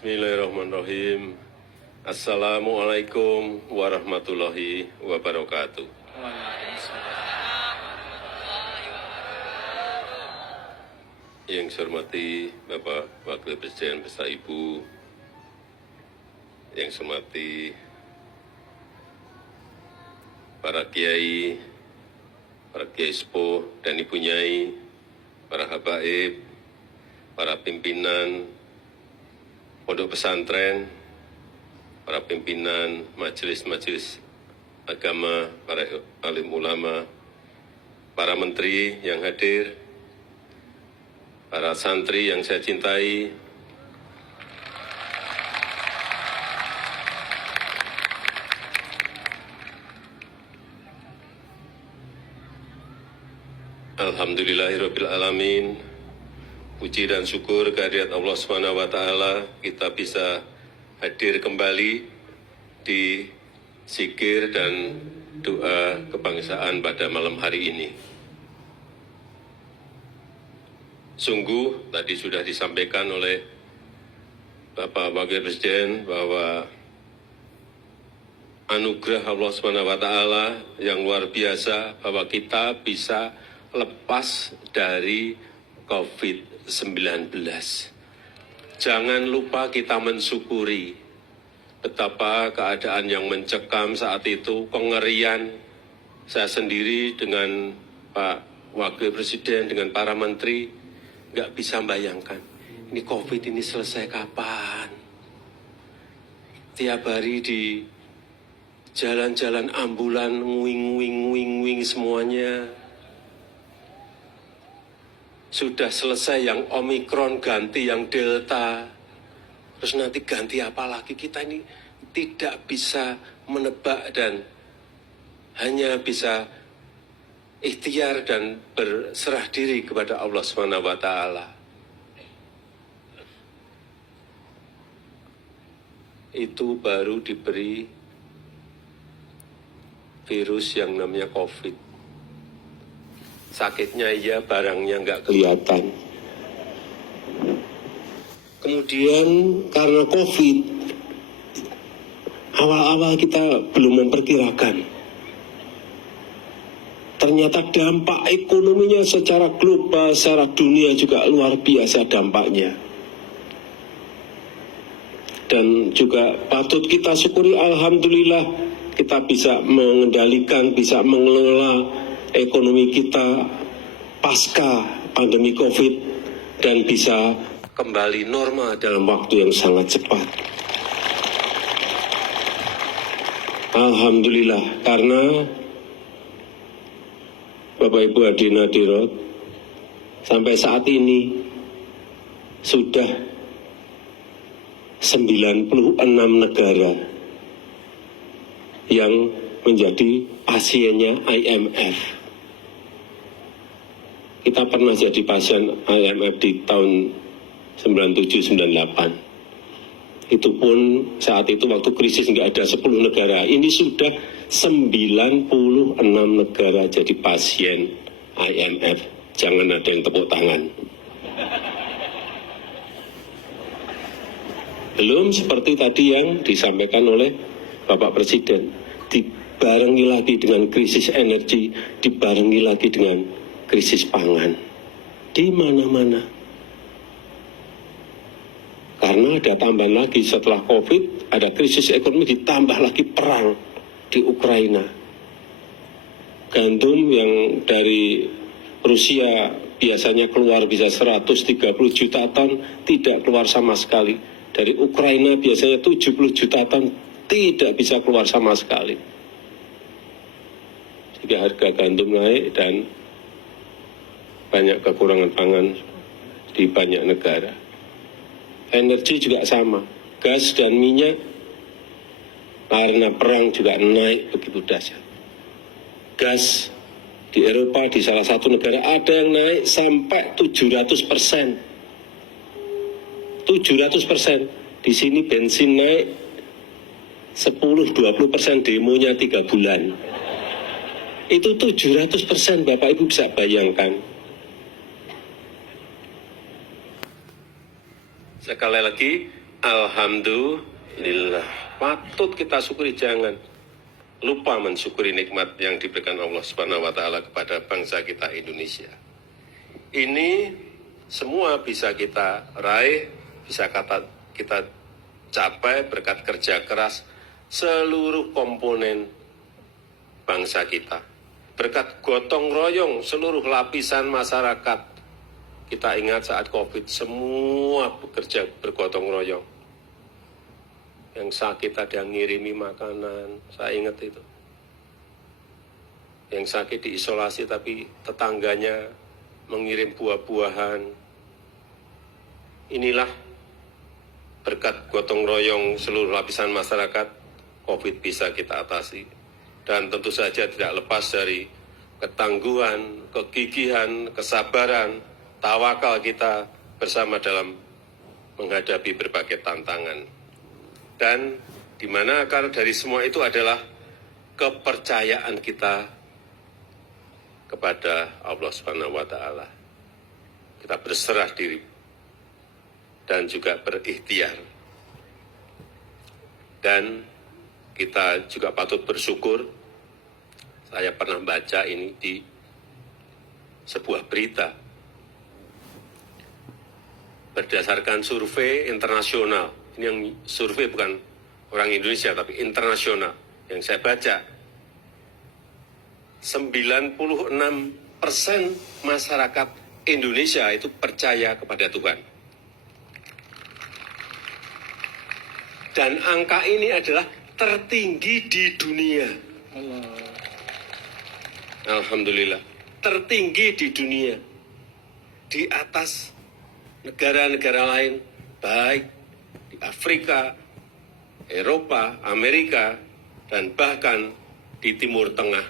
Bismillahirrahmanirrahim. Assalamualaikum warahmatullahi wabarakatuh. Yang saya hormati Bapak Wakil Presiden beserta Ibu, yang saya hormati para kiai sepuh dan ibu nyai, para habaib, para pimpinan pondok pesantren, para pimpinan majelis-majelis agama, para alim ulama, para menteri yang hadir, para santri yang saya cintai, alhamdulillahirabbil alamin. Puji dan syukur kehadirat Allah SWT, kita bisa hadir kembali di zikir dan doa kebangsaan pada malam hari ini. Sungguh tadi sudah disampaikan oleh Bapak Wakil Presiden bahwa anugerah Allah SWT yang luar biasa bahwa kita bisa lepas dari COVID-19. Jangan lupa kita mensyukuri betapa keadaan yang mencekam saat itu, kengerian. Saya sendiri dengan Pak Wakil Presiden, dengan para menteri, nggak bisa bayangkan, ini COVID ini selesai kapan. Tiap hari di jalan-jalan ambulan, wing semuanya. Sudah selesai yang Omikron, ganti yang Delta. Terus nanti ganti apa lagi? Kita ini tidak bisa menebak dan hanya bisa ikhtiar dan berserah diri kepada Allah SWT. Itu baru diberi virus yang namanya COVID. Sakitnya iya, barangnya nggak kelihatan. Kemudian karena COVID, awal-awal kita belum memperkirakan. Ternyata dampak ekonominya secara global, secara dunia juga luar biasa dampaknya. Dan juga patut kita syukuri, alhamdulillah kita bisa mengendalikan, bisa mengelola ekonomi kita pasca pandemi COVID dan bisa kembali normal dalam waktu yang sangat cepat. Alhamdulillah, karena Bapak Ibu hadirin hadirat, sampai saat ini sudah 96 negara yang menjadi pasiennya IMF. Kita pernah jadi pasien IMF di tahun 97-98. Itu pun saat itu waktu krisis nggak ada 10 negara. Ini sudah 96 negara jadi pasien IMF. Jangan ada yang tepuk tangan. Belum seperti tadi yang disampaikan oleh Bapak Presiden. Dibarengi lagi dengan krisis energi, dibarengi lagi dengan krisis pangan di mana-mana. Karena ada tambahan lagi setelah COVID, ada krisis ekonomi, ditambah lagi perang di Ukraina. Gandum yang dari Rusia biasanya keluar bisa 130 juta ton, tidak keluar sama sekali. Dari Ukraina biasanya 70 juta ton, tidak bisa keluar sama sekali. Sehingga harga gandum naik dan banyak kekurangan pangan di banyak negara. Energi juga sama, gas dan minyak karena perang juga naik begitu dahsyat. Gas di Eropa, di salah satu negara ada yang naik sampai 700%. 700%. Di sini bensin naik 10-20%, demonya 3 bulan. Itu 700%, Bapak Ibu bisa bayangkan. Sekali lagi, Alhamdulillah, patut kita syukuri, jangan lupa mensyukuri nikmat yang diberikan Allah Subhanahu wa taala kepada bangsa kita Indonesia. Ini semua bisa kita raih, bisa kita capai berkat kerja keras seluruh komponen bangsa kita. Berkat gotong royong seluruh lapisan masyarakat. Kita ingat saat COVID, semua bekerja bergotong royong. Yang sakit ada yang ngirimi makanan, saya ingat itu. Yang sakit diisolasi tapi tetangganya mengirim buah-buahan. Inilah berkat gotong royong seluruh lapisan masyarakat, COVID bisa kita atasi. Dan tentu saja tidak lepas dari ketangguhan, kegigihan, kesabaran, tawakal kita bersama dalam menghadapi berbagai tantangan. Dan di mana akar dari semua itu adalah kepercayaan kita kepada Allah Subhanahu wa taala. Kita berserah diri dan juga berikhtiar. Dan kita juga patut bersyukur. Saya pernah baca ini di sebuah berita. Berdasarkan survei internasional, ini yang survei bukan orang Indonesia tapi internasional yang saya baca, 96% masyarakat Indonesia itu percaya kepada Tuhan. Dan angka ini adalah tertinggi di dunia. Alhamdulillah, tertinggi di dunia. Di atas negara-negara lain, baik di Afrika, Eropa, Amerika, dan bahkan di Timur Tengah.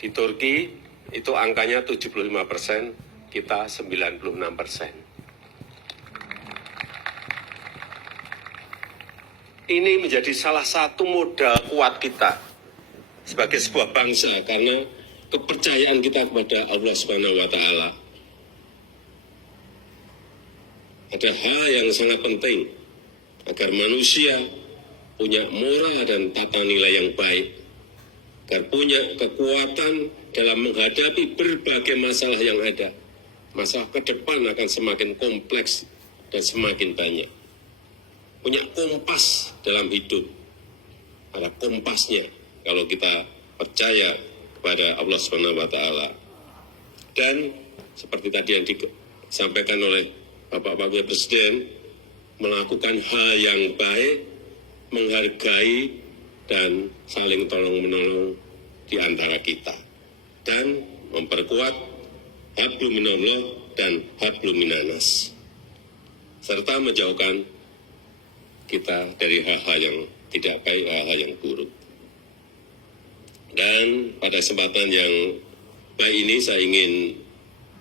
Di Turki itu angkanya 75%, kita 96%. Ini menjadi salah satu modal kuat kita sebagai sebuah bangsa karena kepercayaan kita kepada Allah Subhanahu wa taala. Ada hal yang sangat penting agar manusia punya moral dan tata nilai yang baik, agar punya kekuatan dalam menghadapi berbagai masalah yang ada. Masalah ke depan akan semakin kompleks dan semakin banyak. Punya kompas dalam hidup. Ada kompasnya kalau kita percaya kepada Allah Subhanahu wa taala. Dan seperti tadi yang disampaikan oleh Bapak Wakil Presiden, melakukan hal yang baik, menghargai dan saling tolong-menolong di antara kita. Dan memperkuat hablum minallah dan hablum minannas. Serta menjauhkan kita dari hal-hal yang tidak baik, hal-hal yang buruk. Dan pada kesempatan yang baik ini saya ingin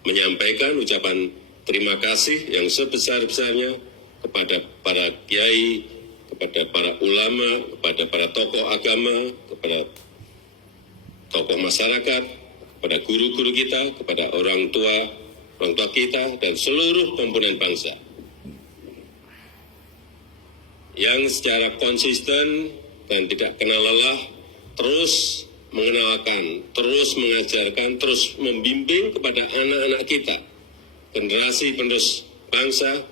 menyampaikan ucapan terima kasih yang sebesar-besarnya kepada para kiai, kepada para ulama, kepada para tokoh agama, kepada tokoh masyarakat, kepada guru-guru kita, kepada orang tua kita, dan seluruh komponen bangsa yang secara konsisten dan tidak kenal lelah terus mengenalkan, terus mengajarkan, terus membimbing kepada anak-anak kita, generasi penerus bangsa,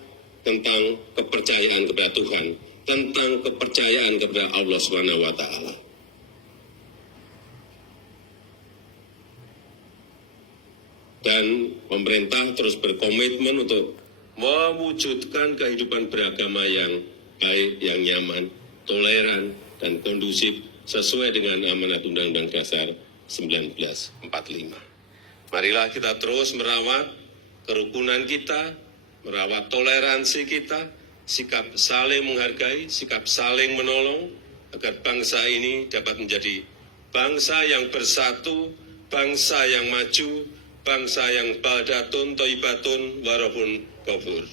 tentang kepercayaan kepada Tuhan, tentang kepercayaan kepada Allah Subhanahu wa taala. Dan pemerintah terus berkomitmen untuk mewujudkan kehidupan beragama yang baik, yang nyaman, toleran, dan kondusif sesuai dengan amanat Undang-Undang Dasar 1945. Marilah kita terus merawat kerukunan kita, merawat toleransi kita, sikap saling menghargai, sikap saling menolong, agar bangsa ini dapat menjadi bangsa yang bersatu, bangsa yang maju, bangsa yang baldatun, thayyibatun, warahun ghafur.